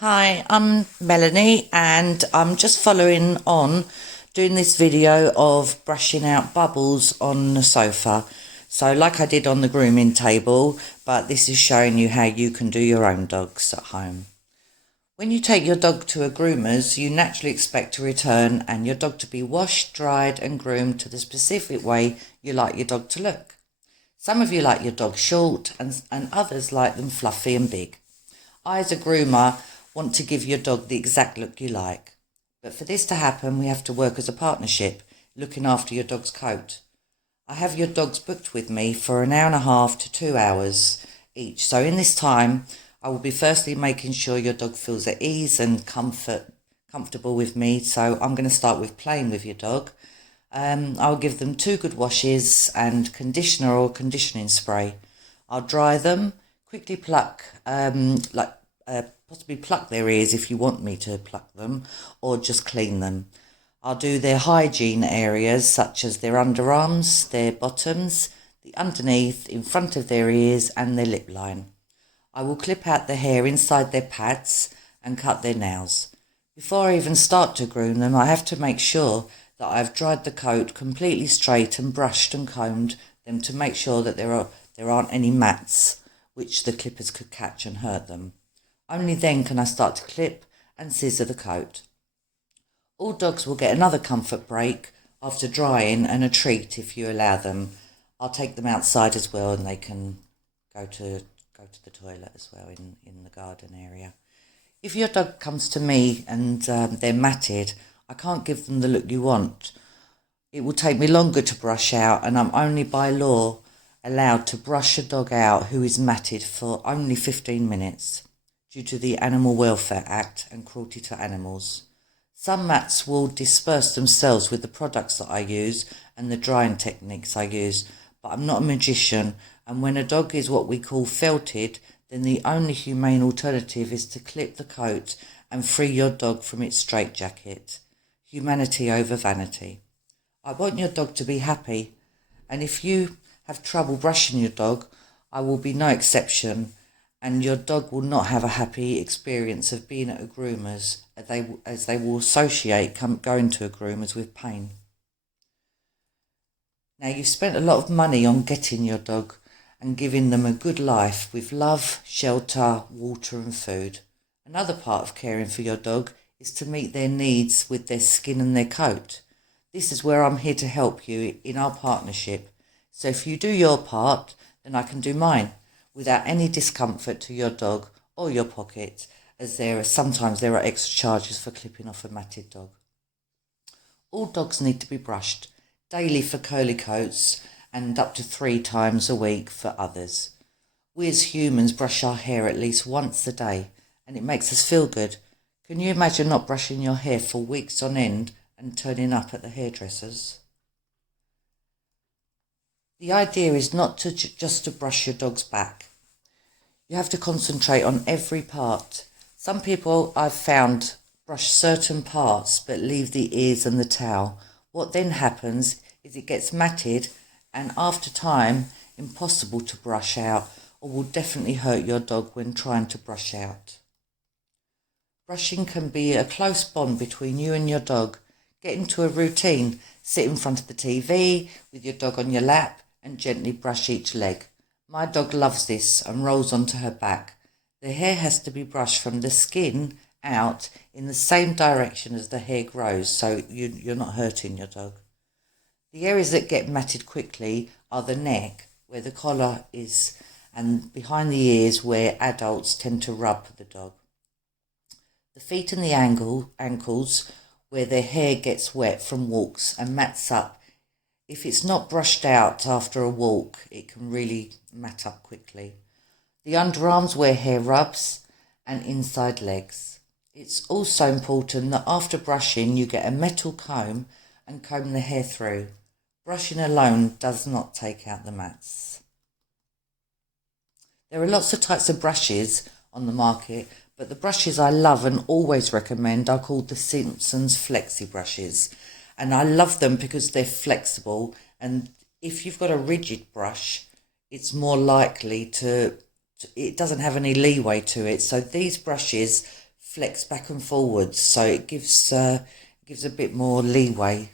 Hi, I'm Melanie and I'm just following on doing this video of brushing out bubbles on the sofa. So like I did on the grooming table, but this is showing you how you can do your own dogs at home. When you take your dog to a groomer's, you naturally expect to return and your dog to be washed, dried and groomed to the specific way you like your dog to look. Some of you like your dog short and others like them fluffy and big. I, as a groomer, want to give your dog the exact look you like. But for this to happen, we have to work as a partnership, looking after your dog's coat. I have your dogs booked with me for an hour and a half to 2 hours each. So in this time, I will be firstly making sure your dog feels at ease and comfortable with me. So I'm going to start with playing with your dog. I'll give them 2 good washes and conditioner or conditioning spray. I'll dry them, quickly pluck, possibly pluck their ears if you want me to pluck them, or just clean them. I'll do their hygiene areas such as their underarms, their bottoms, the underneath, in front of their ears and their lip line. I will clip out the hair inside their pads and cut their nails. Before I even start to groom them, I have to make sure that I've dried the coat completely straight and brushed and combed them to make sure that there aren't any mats which the clippers could catch and hurt them. Only then can I start to clip and scissor the coat. All dogs will get another comfort break after drying and a treat if you allow them. I'll take them outside as well and they can go to the toilet as well in the garden area. If your dog comes to me and they're matted, I can't give them the look you want. It will take me longer to brush out and I'm only by law allowed to brush a dog out who is matted for only 15 minutes due to the Animal Welfare Act and cruelty to animals. Some mats will disperse themselves with the products that I use and the drying techniques I use, but I'm not a magician, and when a dog is what we call felted, then the only humane alternative is to clip the coat and free your dog from its straitjacket. Humanity over vanity. I want your dog to be happy, and if you have trouble brushing your dog, I will be no exception, and your dog will not have a happy experience of being at a groomer's, as they will associate going to a groomer's with pain. Now, you've spent a lot of money on getting your dog and giving them a good life with love, shelter, water and food. Another part of caring for your dog is to meet their needs with their skin and their coat. This is where I'm here to help you in our partnership. So if you do your part, then I can do mine without any discomfort to your dog or your pocket, as sometimes there are extra charges for clipping off a matted dog. All dogs need to be brushed daily for curly coats and up to 3 times a week for others. We as humans brush our hair at least once a day and it makes us feel good. Can you imagine not brushing your hair for weeks on end and turning up at the hairdresser's? The idea is not just to brush your dog's back. You have to concentrate on every part. Some people I've found brush certain parts but leave the ears and the tail. What then happens is it gets matted and after time impossible to brush out, or will definitely hurt your dog when trying to brush out. Brushing can be a close bond between you and your dog. Get into a routine. Sit in front of the TV with your dog on your lap and gently brush each leg. My dog loves this and rolls onto her back. The hair has to be brushed from the skin out in the same direction as the hair grows, so you're not hurting your dog. The areas that get matted quickly are the neck, where the collar is, and behind the ears where adults tend to rub the dog. The feet and the ankles, where their hair gets wet from walks and mats up. If it's not brushed out after a walk, it can really mat up quickly. The underarms where hair rubs and inside legs. It's also important that after brushing you get a metal comb and comb the hair through. Brushing alone does not take out the mats. There are lots of types of brushes on the market, but the brushes I love and always recommend are called the Simpsons Flexi brushes. And I love them because they're flexible, and if you've got a rigid brush, it's more likely it doesn't have any leeway to it. So these brushes flex back and forwards, so it gives a bit more leeway.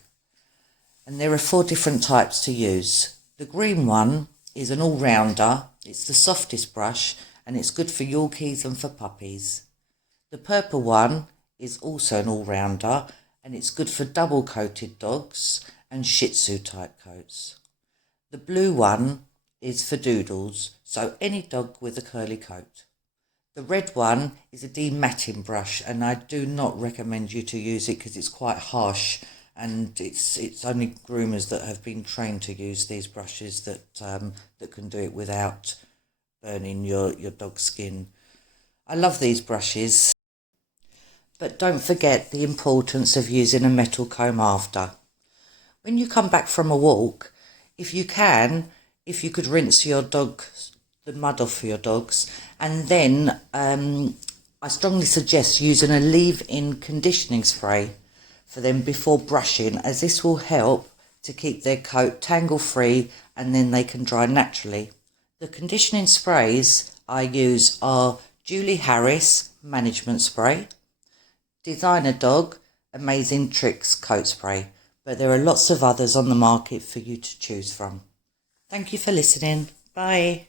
And there are 4 different types to use. The green one is an all-rounder. It's the softest brush and it's good for Yorkies and for puppies. The purple one is also an all-rounder and it's good for double-coated dogs and Shih Tzu type coats. The blue one is for doodles, so any dog with a curly coat. The red one is a dematting brush and I do not recommend you to use it because it's quite harsh, and it's only groomers that have been trained to use these brushes that can do it without burning your dog's skin. I love these brushes, but don't forget the importance of using a metal comb after. When you come back from a walk, if you could rinse the mud off your dogs, and then I strongly suggest using a leave-in conditioning spray for them before brushing, as this will help to keep their coat tangle free and then they can dry naturally. The conditioning sprays I use are Julie Harris Management Spray, Designer Dog Amazing Tricks Coat Spray, but there are lots of others on the market for you to choose from. Thank you for listening. Bye.